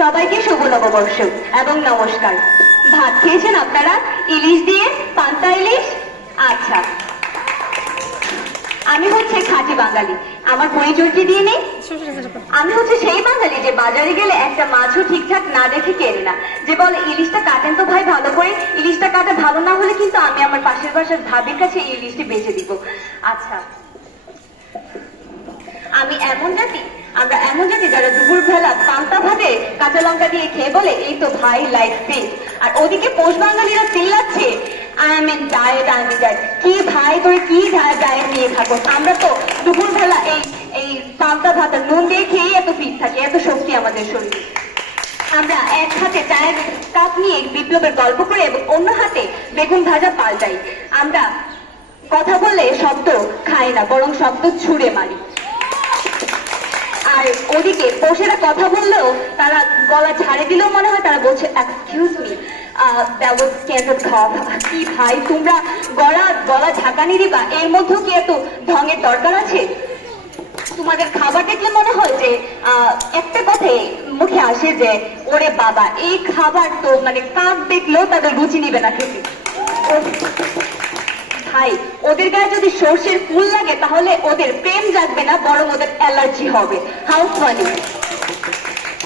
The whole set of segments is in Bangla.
সবাইকে শুভ নববর্ষ এবং নমস্কার। ভাত খেয়েছেন আপনারা? ইলিশ দিয়ে, পান্তা ইলিশ? আচ্ছা, আমি হচ্ছে খাঁটি বাঙালি। আমার পরিচয়টি দিয়ে নেই। আমি হচ্ছে সেই বাঙালি যে বাজারে গেলে একটা মাছও ঠিকঠাক না দেখে কেনে না, যে বলে ইলিশটা কাটেন তো ভাই ভালো করে, ইলিশটা কাটা ভালো না হলে কিন্তু আমি আমার পাশের বাসার ভাবির কাছে এই ইলিশটি বেচে দিব। আচ্ছা, আমি এমন জাতি, আমরা এমন জাতি যারা দুপুরবেলা পান্তা ভাতে কাঁচা লঙ্কা দিয়ে খেয়ে বলে এই তো ভাই লাইফ ফিট, আর ওদিকে পোষ বাঙালিরা চিল্লাচ্ছে I am in diet, I am in diet. কি ভাই তোর কি ডায়েট নিয়ে থাকো? আমরা তো দুপুরবেলা এই এই পান্তা ভাত নুন দিয়ে খেয়ে এত ফিট থাকি, এত শক্তি আমাদের শরীরে। আমরা এক হাতে চায়ের কাপ নিয়ে বিপ্লবের গল্প করে এবং অন্য হাতে বেগুন ভাজা পাল্টাই। আমরা কথা বললে শব্দ খাই না, বরং শব্দ ছুঁড়ে মারি। আর ওদিকে পোষেরা কথা বললেও তারা গলা ঝাড়ে দিলেও মনে হয় তারা বলছে এক্সকিউজ মি, কি ভাই তোমরা গলা ঝাঁকানি দিবা, এর মধ্যেও কি এত ঢঙের দরকার আছে? তোমাদের খাবার দেখলে মনে হয় যে একটা কথাই মুখে আসে যে ওরে বাবা এই খাবার তো মানে কাক দেখলেও তাদের রুচি নিবে না খেতে। ভাই ওদের গায়ে যদি সর্ষের ফুল লাগে তাহলে ওদের প্রেম জাগবে না, বরং ওদের অ্যালার্জি হবে। How funny!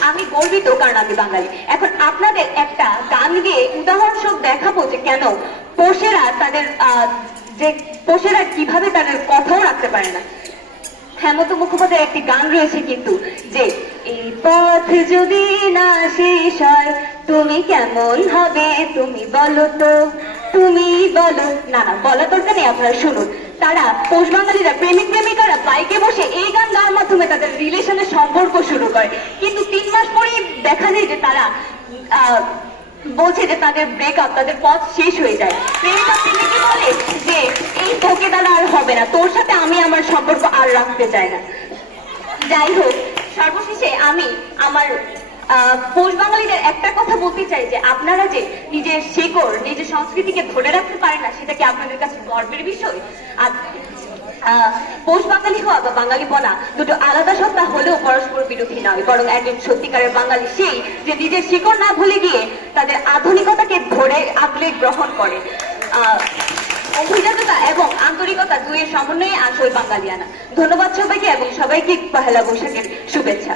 আমি গর্বিত কারণ আমি বাঙালি। এখন আপনাদের একটা গান দিয়ে উদাহরণস্বরূপ দেখাবো যে কেন পোষেরা তাদের যে পোষেরা কিভাবে তাদের কথাও রাখতে পারে না। হেমন্ত মুখোপাধ্যায়ের একটি গান রয়েছে কিন্তু, যে এই পথ যদি না শেষ হয় তুমি কেমন হবে তুমি বলো তো, তুমি বলো। না না, বলা দরকার নেই, আপনারা শুনুন। তারা পোষ বাঙালিরা প্রেমিক প্রেমিকারা বাইকে বসে এই গান গাওয়ার মাধ্যমে তাদের রিলেশনের সম্পর্ক শুরু করে, কিন্তু 3 মাস পরেই দেখা যায় যে তারা বলছে যে তাদের ব্রেকআপ, তাদের পথ শেষ হয়ে যায়। প্রেমিকা প্রেমিকে বলে যে এই তোকে দ্বারা আর হবে না, তোর সাথে আমি আমার সম্পর্ক আর রাখতে চাই না। যাই হোক, সর্বশেষে আমি আমার পোষ বাঙালিদের একটা কথা বলতে চাই যে আপনারা যে নিজের শেকড় নিজের সংস্কৃতিকে ধরে রাখতে পারেন না, সেটা কি আপনাদের কাছে গর্বের বিষয়? আর পোষ বাঙালি হওয়া বা বাঙালিপনা দুটো আলাদা সত্তা হলেও পরস্পর বিরোধী নয়, বরং একজন সত্যিকারের বাঙালি সেই যে নিজের শিকড় না ভুলে গিয়ে তাদের আধুনিকতাকে ধরে আগলে গ্রহণ করে। অভিজাততা এবং আন্তরিকতা দুইয়ের সমন্বয়ে আসল বাঙালিয়ানা। ধন্যবাদ সবাইকে এবং সবাইকে পহেলা বৈশাখের শুভেচ্ছা।